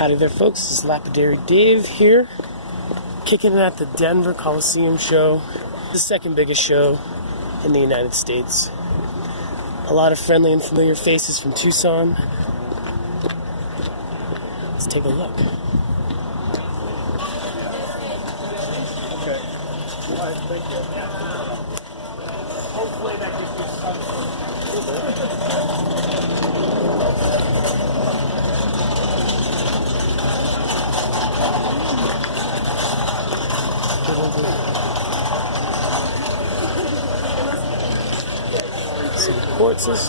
Howdy there, folks. This is Lapidary Dave here, kicking it at the Denver Colisseium show, the second biggest show in the United States. A lot of friendly and familiar faces from Tucson. Let's take a look. Okay. All right, thank you. Hopefully that gives you some. Some quartzes,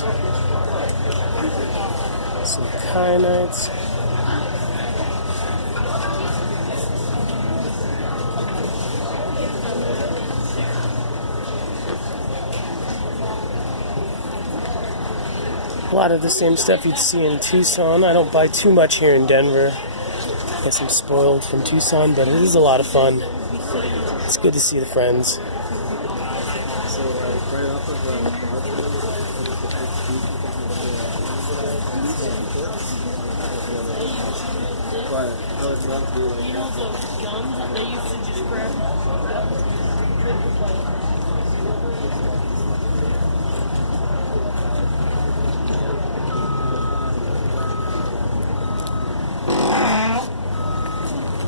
some kyanites, a lot of the same stuff you'd see in Tucson. I don't buy too much here in Denver. I guess I'm spoiled from Tucson, but it is a lot of fun. It's good to see the friends.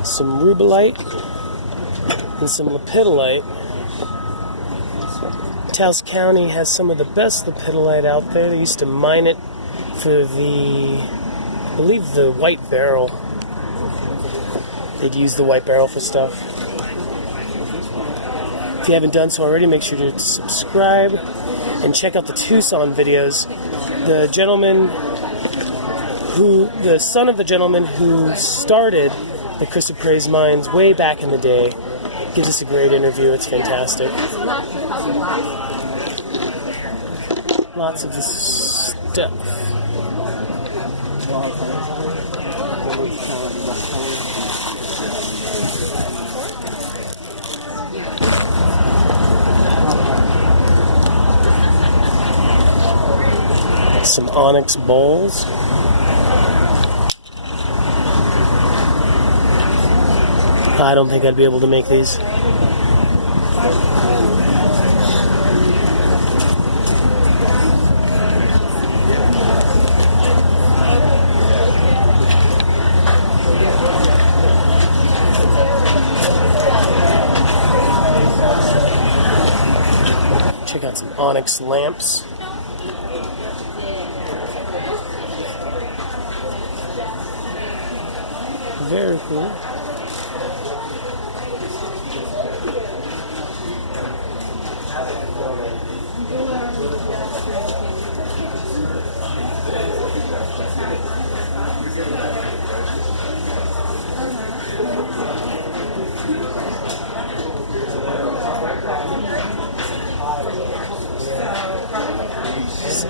Some rubellite and some lepidolite. Taos County has some of the best lepidolite out there. They used to mine it for I believe the white barrel. They'd use the white barrel for stuff. If you haven't done so already, make sure to subscribe and check out the Tucson videos. The son of the gentleman who started the Chrysoprase mines way back in the day gives us a great interview. It's fantastic. Lots of this stuff. Some onyx bowls. I don't think I'd be able to make these. Check out some onyx lamps. Very cool.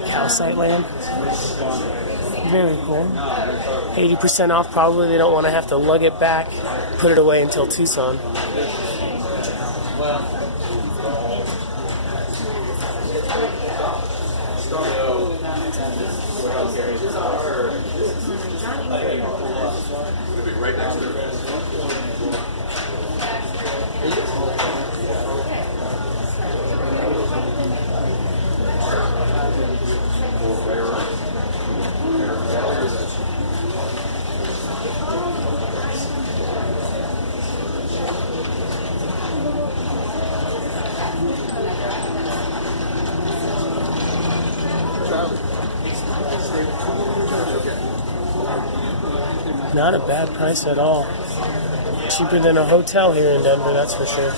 Calcite lamp. Very cool. 80% off. Probably they don't want to have to lug it back, put it away until Tucson. Not a bad price at all. Cheaper than a hotel here in Denver, that's for sure.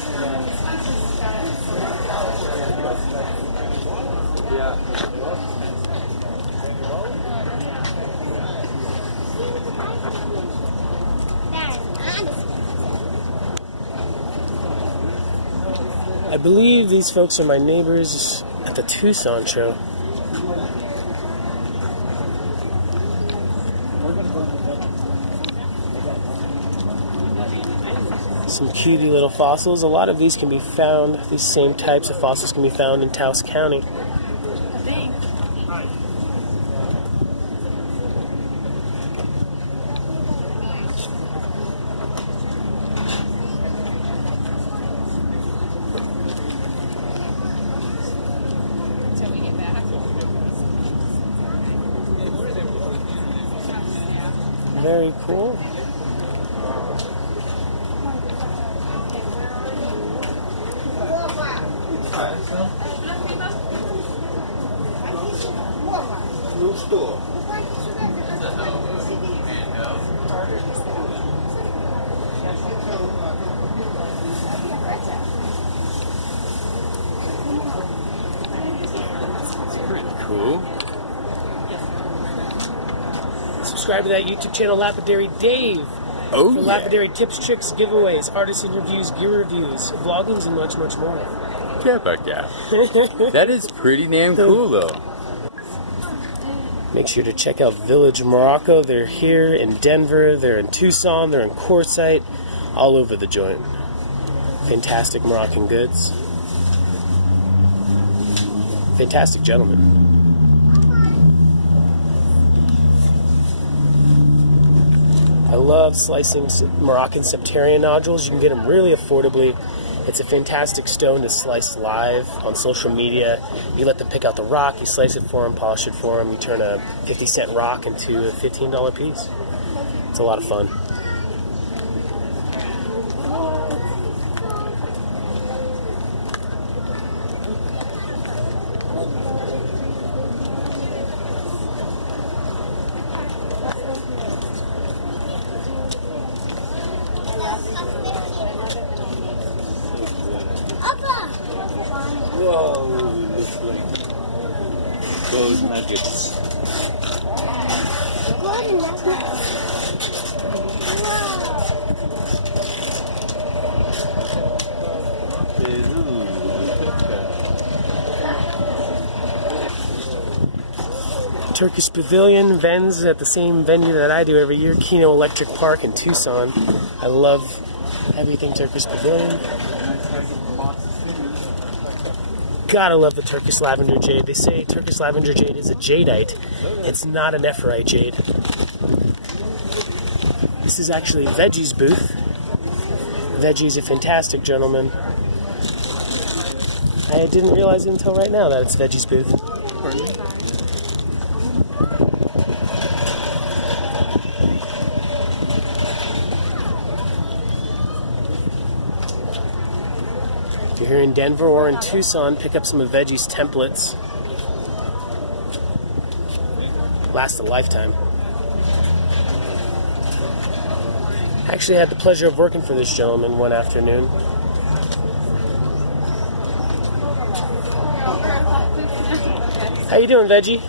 I believe these folks are my neighbors at the Tucson show. Some cutie little fossils. A lot of these can be found, these same types of fossils can be found in Taos County. Very cool. Pretty cool. Subscribe to that YouTube channel, Lapidary Dave. Oh, For yeah. lapidary tips, tricks, giveaways, artist interviews, gear reviews, vloggings, and much, much more. Yeah, but yeah. That is pretty damn cool, though. Make sure to check out Village Morocco. They're here in Denver, they're in Tucson, they're in Quartzsite, all over the joint. Fantastic Moroccan goods. Fantastic gentlemen. I love slicing Moroccan septarian nodules. You can get them really affordably. It's a fantastic stone to slice live on social media. You let them pick out the rock, you slice it for them, polish it for them, you turn a 50-cent rock into a $15 piece. It's a lot of fun. Whoa, looks like those nuggets. Turkish Pavilion, Vens at the same venue that I do every year, Keno Electric Park in Tucson. I love everything Turkish Pavilion. Gotta love the Turkish Lavender Jade. They say Turkish Lavender Jade is a jadeite. It's not an ephrite jade. This is actually Veggie's booth. Veggie's a fantastic gentleman. I didn't realize it until right now that it's Veggie's booth. If you're here in Denver or in Tucson, pick up some of Veggie's templates. Last a lifetime. I actually had the pleasure of working for this gentleman one afternoon. How you doing, Veggie?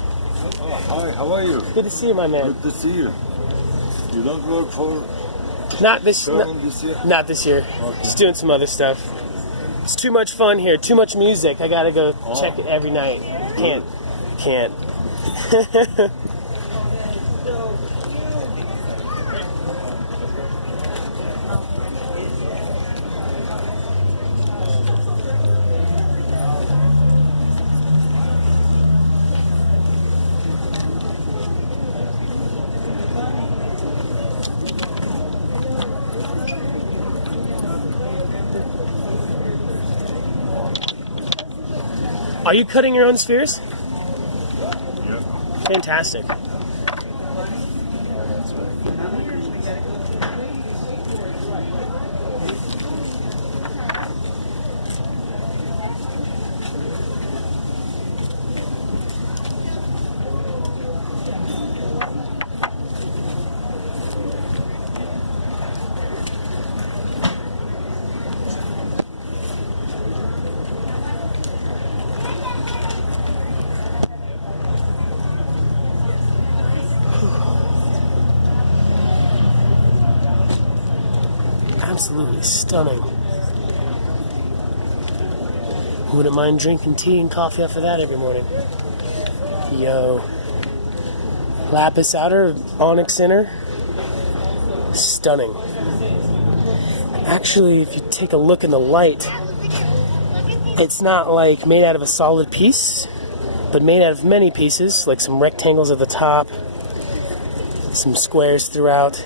Oh, hi, how are you? Good to see you, my man. Good to see you. You don't work for Not this Sherman this year? Not this year. Okay. Just doing some other stuff. It's too much fun here. Too much music. I gotta go check it every night. Can't. Are you cutting your own spheres? Yeah. Fantastic. Absolutely stunning. Who wouldn't mind drinking tea and coffee after that every morning? Yo. Lapis outer, onyx inner. Stunning. Actually, if you take a look in the light, it's not like made out of a solid piece, but made out of many pieces, like some rectangles at the top, some squares throughout.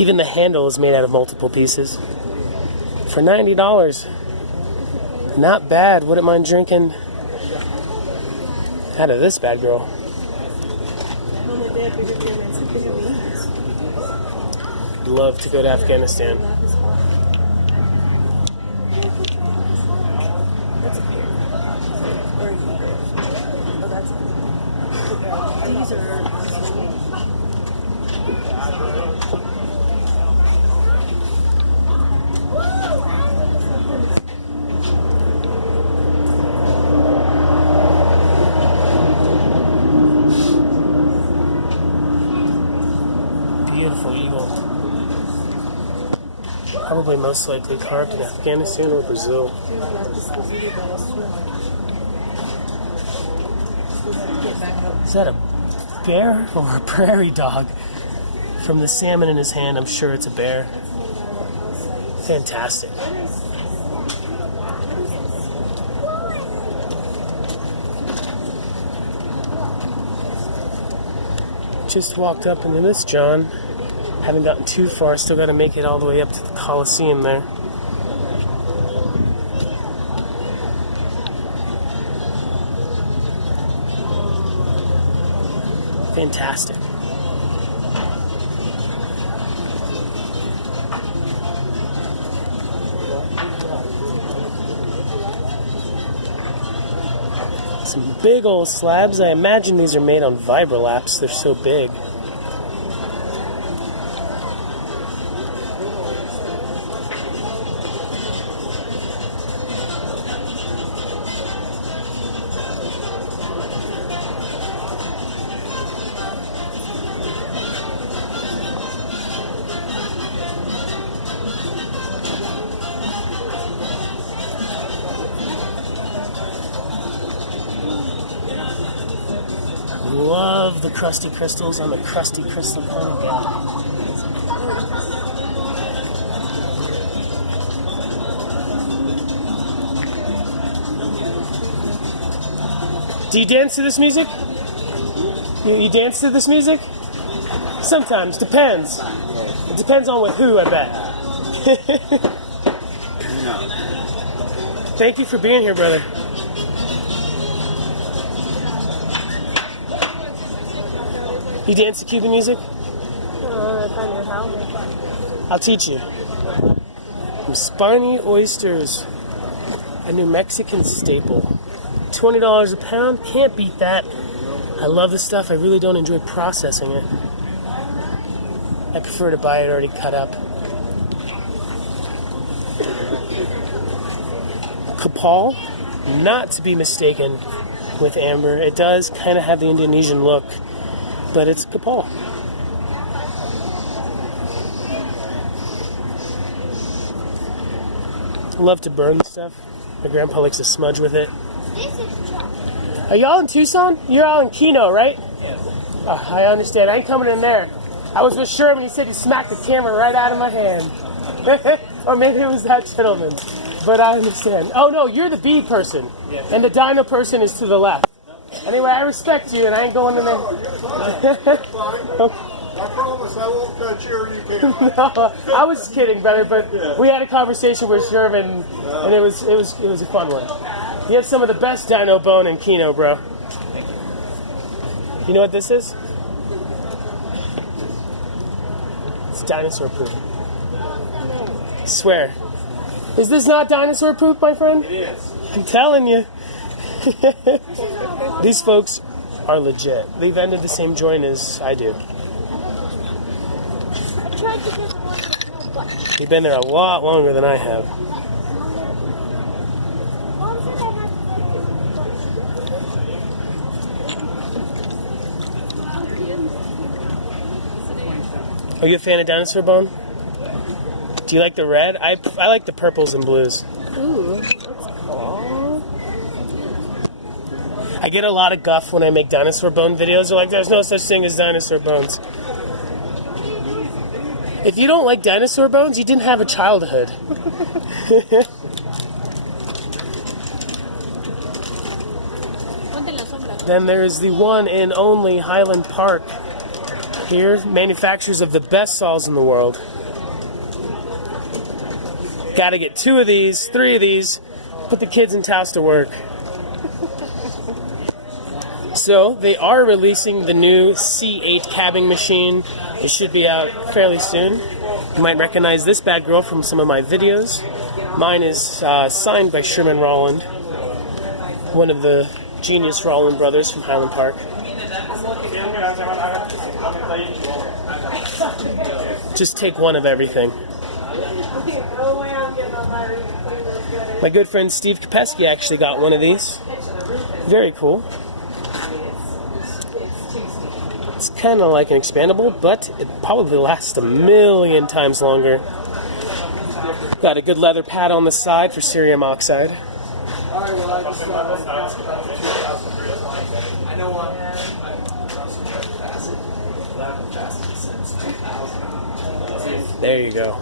Even the handle is made out of multiple pieces. For $90. Not bad. Wouldn't mind drinking out of this bad girl. would love to go to Afghanistan. These are beautiful eagle. Probably most likely carved in Afghanistan or Brazil. Is that a bear or a prairie dog? From the salmon in his hand, I'm sure it's a bear. Fantastic. Just walked up into this, John. Haven't gotten too far, still got to make it all the way up to the Colosseum there. Fantastic. Some big old slabs. I imagine these are made on vibrolaps. They're so big. Love the crusty crystals. I'm a crusty crystal kind of guy. Do you dance to this music? You dance to this music? Sometimes. Depends. It depends on with who, I bet. Thank you for being here, brother. You dance to Cuban music? I'll teach you. Some spiny oysters, a New Mexican staple. $20 a pound, can't beat that. I love this stuff, I really don't enjoy processing it. I prefer to buy it already cut up. Kapal, not to be mistaken with amber. It does kind of have the Indonesian look, but it's Kapal. I love to burn stuff. My grandpa likes to smudge with it. Are y'all in Tucson? You're all in Keno, right? Yes. Oh, I understand. I ain't coming in there. I was with Sherman. He said he smacked the camera right out of my hand. Or maybe it was that gentleman. But I understand. Oh, no, you're the bee person. Yes. And the dino person is to the left. Anyway, I respect you, and I ain't going in there. I promise I won't touch you or you can't. No, I was kidding, brother, but we had a conversation with Sherman, and it was a fun one. You have some of the best dino bone in Keno, bro. You know what this is? It's dinosaur poop. I swear. Is this not dinosaur poop, my friend? It is. I'm telling you. These folks are legit. They've ended the same joint as I do. You've been there a lot longer than I have. Are you a fan of dinosaur bone? Do you like the red? I like the purples and blues. ooh, that's cool. I get a lot of guff when I make dinosaur bone videos. They're like, there's no such thing as dinosaur bones. If you don't like dinosaur bones, you didn't have a childhood. Then there is the one and only Highland Park. Here, manufacturers of the best saws in the world. Gotta get 2 of these, 3 of these, put the kids in Taos to work. So, they are releasing the new C8 cabbing machine. It should be out fairly soon. You might recognize this bad girl from some of my videos. Mine is signed by Sherman Rowland, one of the genius Rowland brothers from Highland Park. Just take one of everything. My good friend Steve Kopesky actually got one of these. Very cool. It's kind of like an expandable, but it probably lasts a million times longer. Got a good leather pad on the side for cerium oxide. There you go.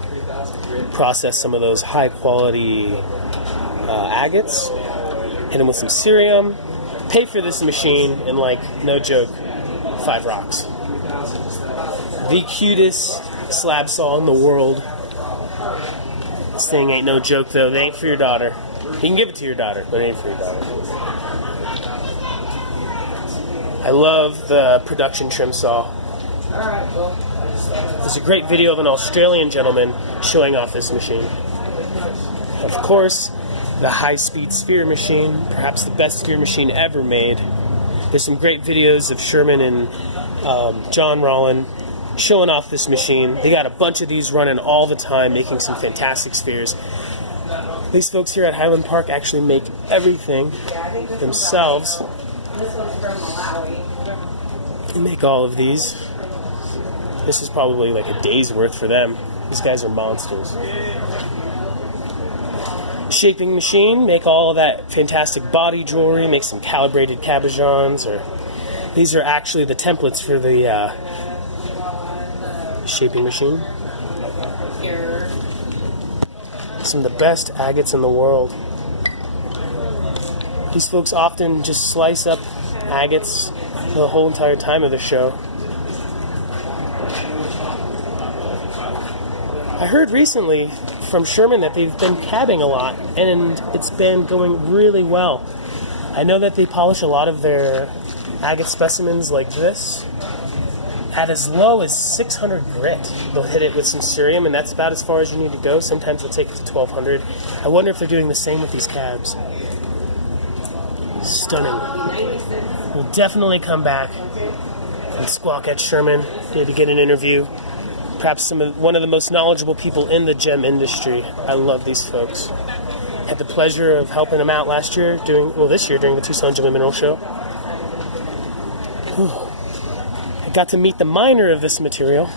Process some of those high quality agates. Hit them with some cerium. Pay for this machine in, like, no joke, $5. The cutest slab saw in the world. This thing ain't no joke, though. It ain't for your daughter. You can give it to your daughter, but it ain't for your daughter. I love the production trim saw. There's a great video of an Australian gentleman showing off this machine. Of course, the high-speed sphere machine, perhaps the best sphere machine ever made. There's some great videos of Sherman and John Rowland showing off this machine. They got a bunch of these running all the time, making some fantastic spheres. These folks here at Highland Park actually make everything themselves. They make all of these. This is probably like a day's worth for them. These guys are monsters. Shaping machine, make all of that fantastic body jewelry, make some calibrated cabochons, or these are actually the templates for the shaping machine. Some of the best agates in the world. These folks often just slice up agates the whole entire time of the show. I heard recently from Sherman that they've been cabbing a lot, and it's been going really well. I know that they polish a lot of their agate specimens like this at as low as 600 grit. They'll hit it with some cerium, and that's about as far as you need to go. Sometimes they'll take it to 1200. I wonder if they're doing the same with these cabs. Stunning. We'll definitely come back and squawk at Sherman, maybe get an interview. Perhaps one of the most knowledgeable people in the gem industry. I love these folks. Had the pleasure of helping them out this year during the Tucson Gem and Mineral Show. I got to meet the miner of this material.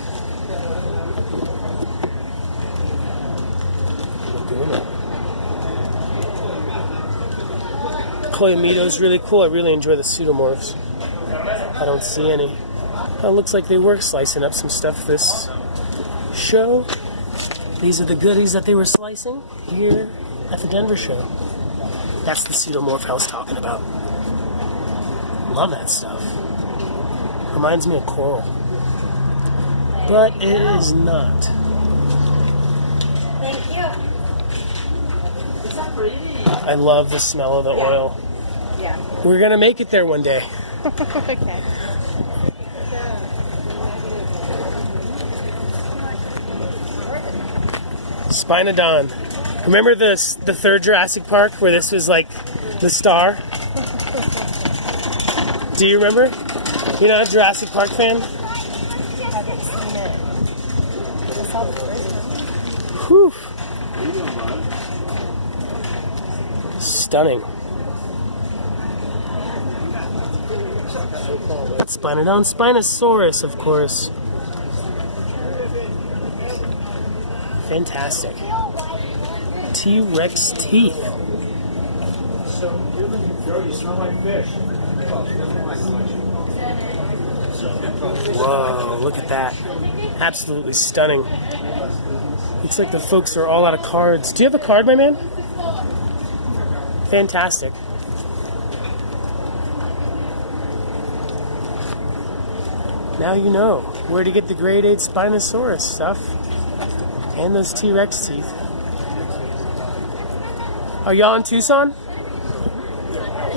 Koyamito is really cool. I really enjoy the pseudomorphs. I don't see any. It looks like they were slicing up some stuff this show. These are the goodies that they were slicing here at the Denver show. That's the pseudomorph I was talking about. Love that stuff. Reminds me of coral. But it is not. Thank you. I love the smell of the oil. Yeah. We're gonna make it there one day. Okay. Spinodon. Remember the third Jurassic Park where this was like the star? Do you remember? You're not a Jurassic Park fan? Haven't seen it. I saw the first one. Whew. Stunning. That's Spinodon. Spinosaurus, of course. Fantastic. T-Rex teeth. Whoa, look at that. Absolutely stunning. Looks like the folks are all out of cards. Do you have a card, my man? Fantastic. Now you know where to get the grade 8 Spinosaurus stuff. And those T-Rex teeth. Are y'all in Tucson?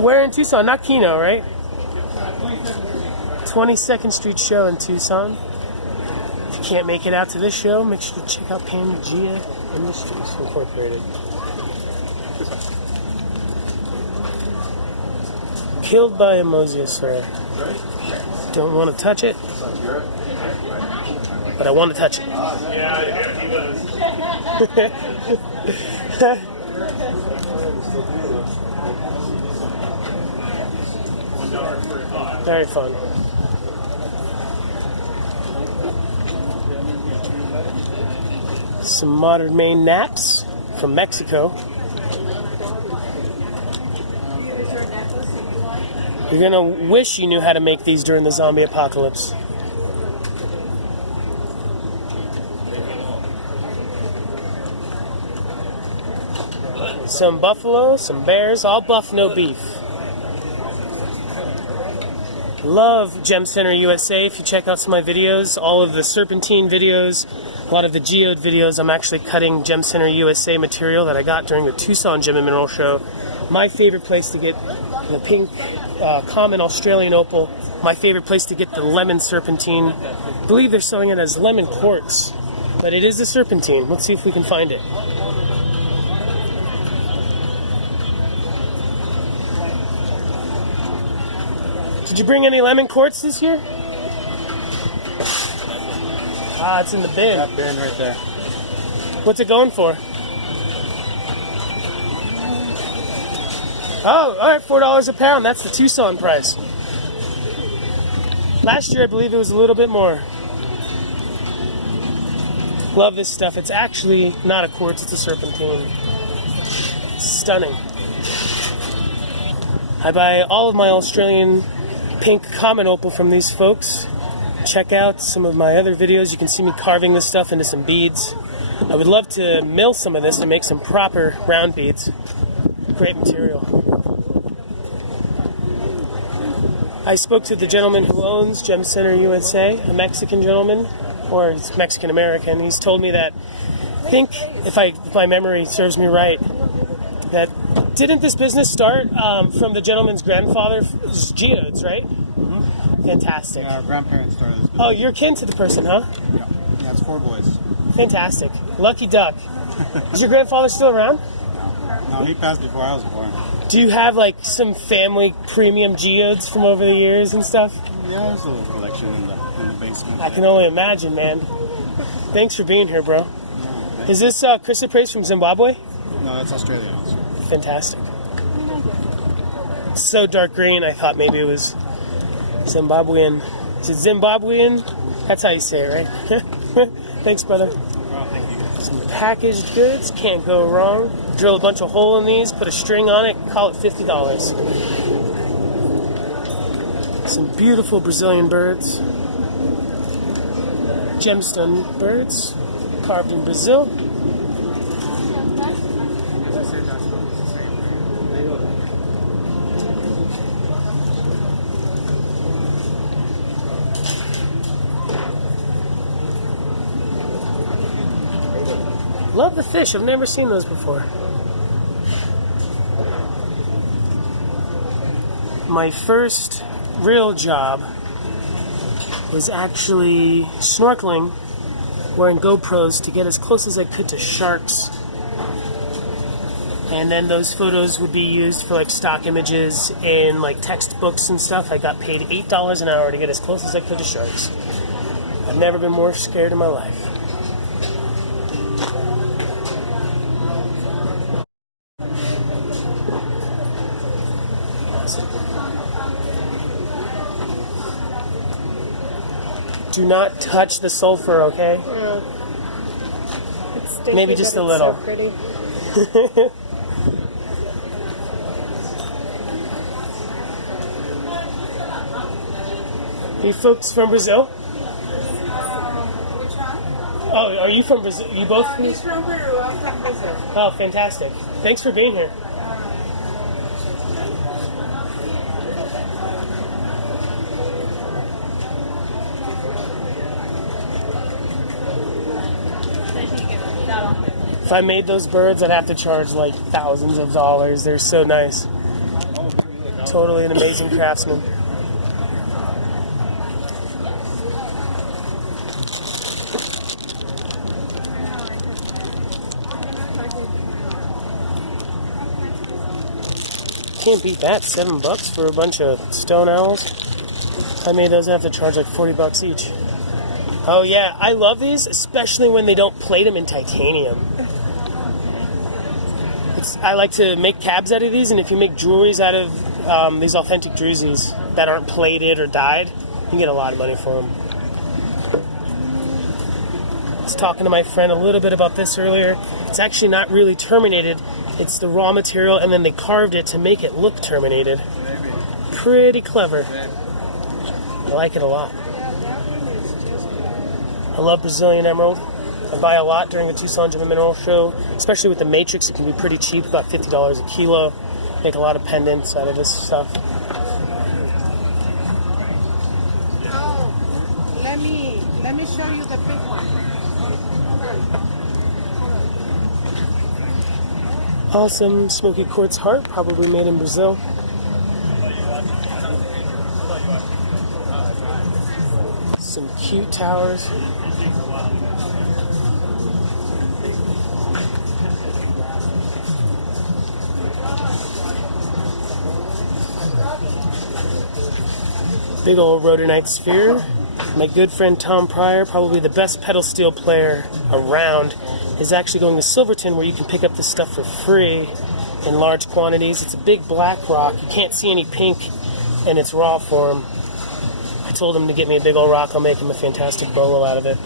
Where in Tucson? Not Keno, right? 22nd Street show in Tucson. you can't make it out to this show, make sure to check out Pangea Industries Incorporated. Killed by a mosasaur. Don't want to touch it, but I want to touch it. Very fun. Some modern Maine naps from Mexico. You're gonna wish you knew how to make these during the zombie apocalypse. Some buffalo, some bears, all buff, no beef. Love Gem Center USA. If you check out some of my videos, all of the serpentine videos, a lot of the geode videos, I'm actually cutting Gem Center USA material that I got during the Tucson Gem and Mineral Show. My favorite place to get the pink common Australian opal. My favorite place to get the lemon serpentine. I believe they're selling it as lemon quartz, but it is the serpentine. Let's see if we can find it. Did you bring any lemon quartz this year? Ah, it's in the bin. That bin right there. What's it going for? Oh, all right, $4 a pound. That's the Tucson price. Last year, I believe it was a little bit more. Love this stuff. It's actually not a quartz, it's a serpentine. Stunning. I buy all of my Australian pink common opal from these folks. Check out some of my other videos. You can see me carving this stuff into some beads. I would love to mill some of this and make some proper round beads. Great material. I spoke to the gentleman who owns Gem Center USA, a Mexican gentleman, or he's Mexican American. He's told me that, I think, if my memory serves me right, that didn't this business start from the gentleman's grandfather's geodes, right? Mm-hmm. Fantastic. Yeah, our grandparents started this business. Oh, you're kin to the person, huh? Yeah, it's 4 boys. Fantastic. Lucky duck. Is your grandfather still around? No, he passed before I was born. Do you have like some family premium geodes from over the years and stuff? Yeah, there's a little collection in the basement. I can only imagine, man. Thanks for being here, bro. Yeah, Is this chrysoprase from Zimbabwe? no, that's Australia. Fantastic. It's so dark green, I thought maybe it was Zimbabwean. Is it Zimbabwean? That's how you say it, right? Thanks, brother. Oh, thank you. Some packaged goods, can't go wrong. Drill a bunch of hole in these, put a string on it, call it $50. Some beautiful Brazilian birds. Gemstone birds, carved in Brazil. Love the fish. I've never seen those before. My first real job was actually snorkeling, wearing GoPros to get as close as I could to sharks. And then those photos would be used for like stock images in like textbooks and stuff. I got paid $8 an hour to get as close as I could to sharks. I've never been more scared in my life. Do not touch the sulfur, okay? It's sticky, Maybe just but a little. It's so pretty. Are you folks from Brazil? Which one? Oh, are you from Brazil? You both? He's from Peru. I'm from Brazil. Oh, fantastic. Thanks for being here. If I made those birds, I'd have to charge like thousands of dollars. They're so nice. Totally an amazing craftsman. Can't beat that. $7 for a bunch of stone owls. If I made those, I have to charge like $40 each. Oh yeah, I love these, especially when they don't plate them in titanium. I like to make cabs out of these, and if you make jewelries out of these authentic druzies that aren't plated or dyed, you can get a lot of money for them. I was talking to my friend a little bit about this earlier. It's actually not really terminated. It's the raw material, and then they carved it to make it look terminated. Pretty clever. I like it a lot. I love Brazilian emerald. I buy a lot during the Tucson Gem and Mineral Show, especially with the matrix. It can be pretty cheap, about $50 a kilo. Make a lot of pendants out of this stuff. Oh, let me show you the big one. Awesome smoky quartz heart, probably made in Brazil. Some cute towers. Big old rhodonite sphere. My good friend Tom Pryor, probably the best pedal steel player around, is actually going to Silverton, where you can pick up this stuff for free in large quantities. It's a big black rock. You can't see any pink in its raw form. I told him to get me a big old rock. I'll make him a fantastic bolo out of it.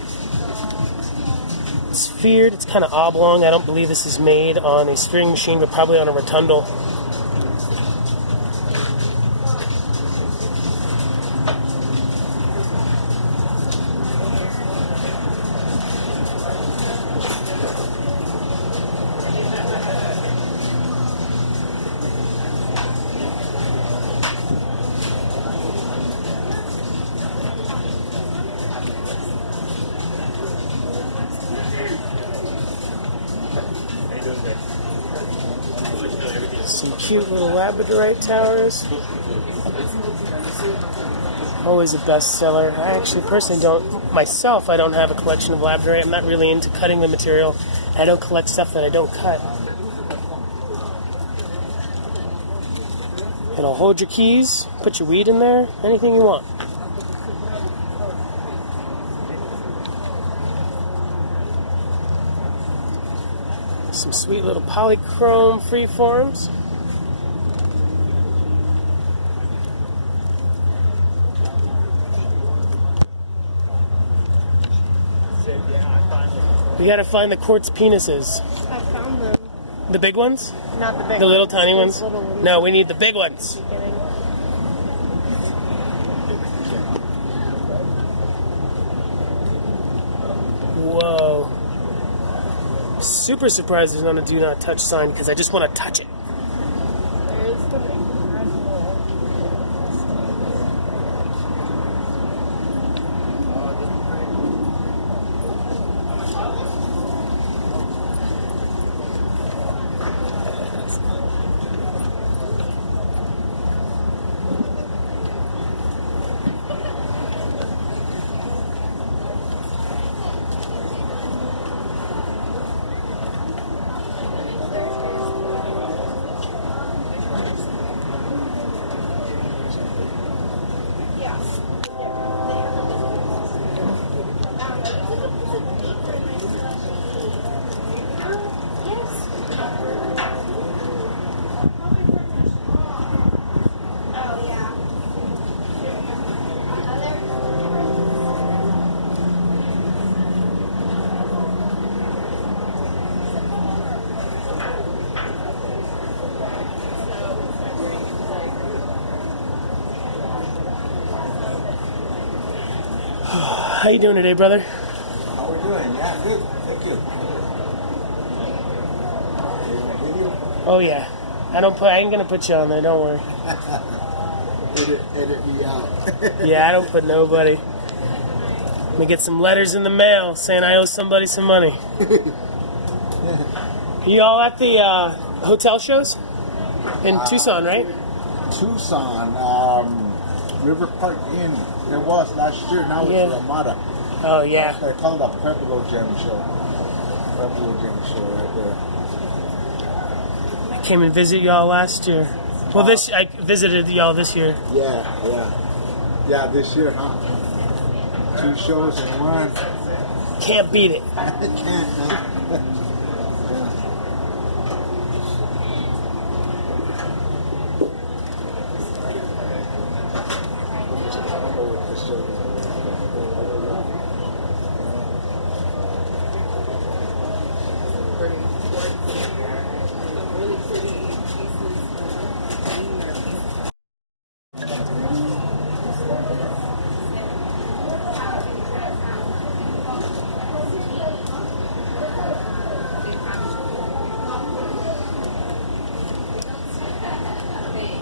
It's sphered. It's kind of oblong. I don't believe this is made on a sphering machine, but probably on a rotundal. Some cute little labradorite towers. Always a bestseller. I actually personally I don't have a collection of labradorite. I'm not really into cutting the material. I don't collect stuff that I don't cut. It'll hold your keys, put your weed in there, anything you want. Some sweet little polychrome freeforms. We gotta find the quartz penises. I found them. The big ones? Not the big The little ones. tiny Those ones? little ones. No, we need the big ones. Kidding. Whoa. Super surprised there's not a do not touch sign because I just want to touch it. There is the big one. How you doing today, brother? How are we doing? Yeah, good. Thank you. Oh yeah. I ain't gonna put you on there, don't worry. Edit me out. Yeah, I don't put nobody. Let me get some letters in the mail saying I owe somebody some money. You all at the hotel shows? In Tucson, right? Tucson, River Park Inn. There was last year. Now Yeah. it's Ramada. Oh yeah. They're called the Pueblo Gemshow. Pueblo Gemshow right there. I came and visit y'all last year. Well, I visited y'all this year. Yeah, this year, huh? 2 shows in one. Can't beat it. I can't, man.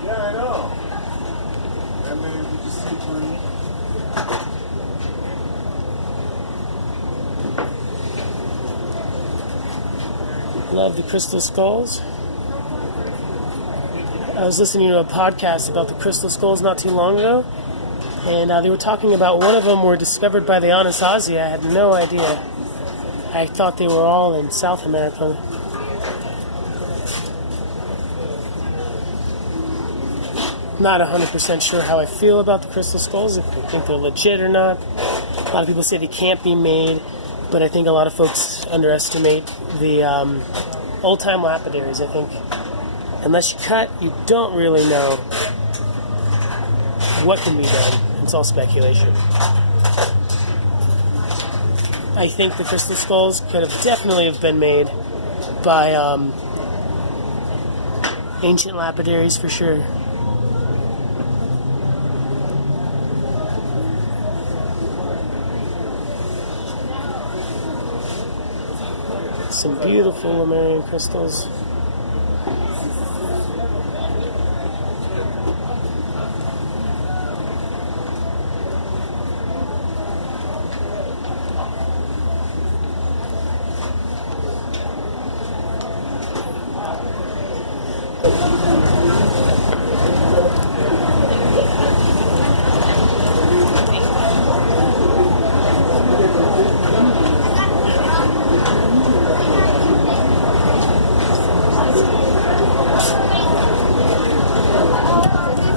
Yeah, I know. That man, did you see for me? Love the crystal skulls. I was listening to a podcast about the crystal skulls not too long ago, and they were talking about one of them were discovered by the Anasazi. I had no idea. I thought they were all in South America. Not 100% sure how I feel about the crystal skulls, if I think they're legit or not. A lot of people say they can't be made, but I think a lot of folks underestimate the old-time lapidaries. I think unless you cut, you don't really know what can be done. It's all speculation. I think the crystal skulls could have definitely have been made by ancient lapidaries for sure. Some beautiful Lemurian crystals.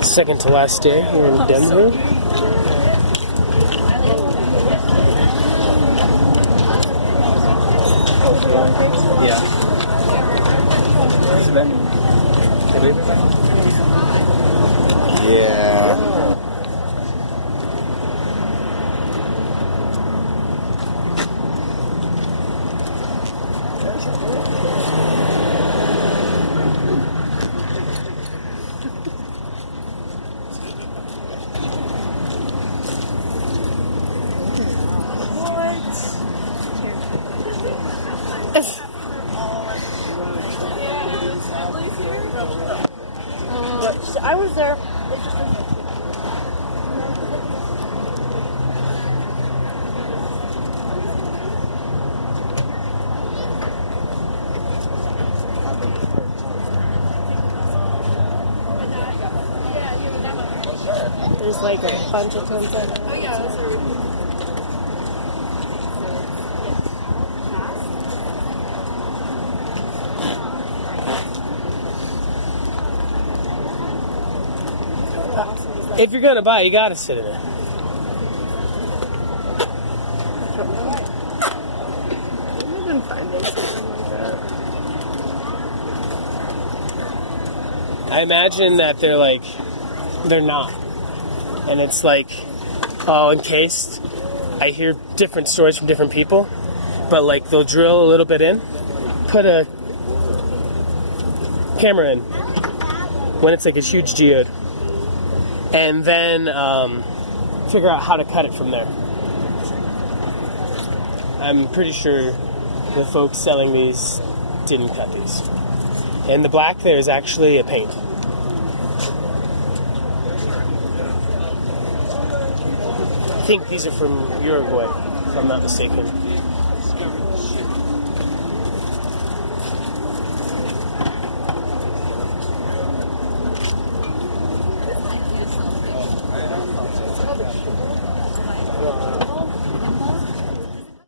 Second to last day here in Denver. Yeah. I was there. There's like a bunch of tons of them. Oh yeah, those are. If you're gonna buy, you gotta sit in it. I imagine that they're not. And it's like all encased. I hear different stories from different people, but like they'll drill a little bit in, put a camera in when it's like a huge geode, and then figure out how to cut it from there. I'm pretty sure the folks selling these didn't cut these. And the black there is actually a paint. I think these are from Uruguay, if I'm not mistaken.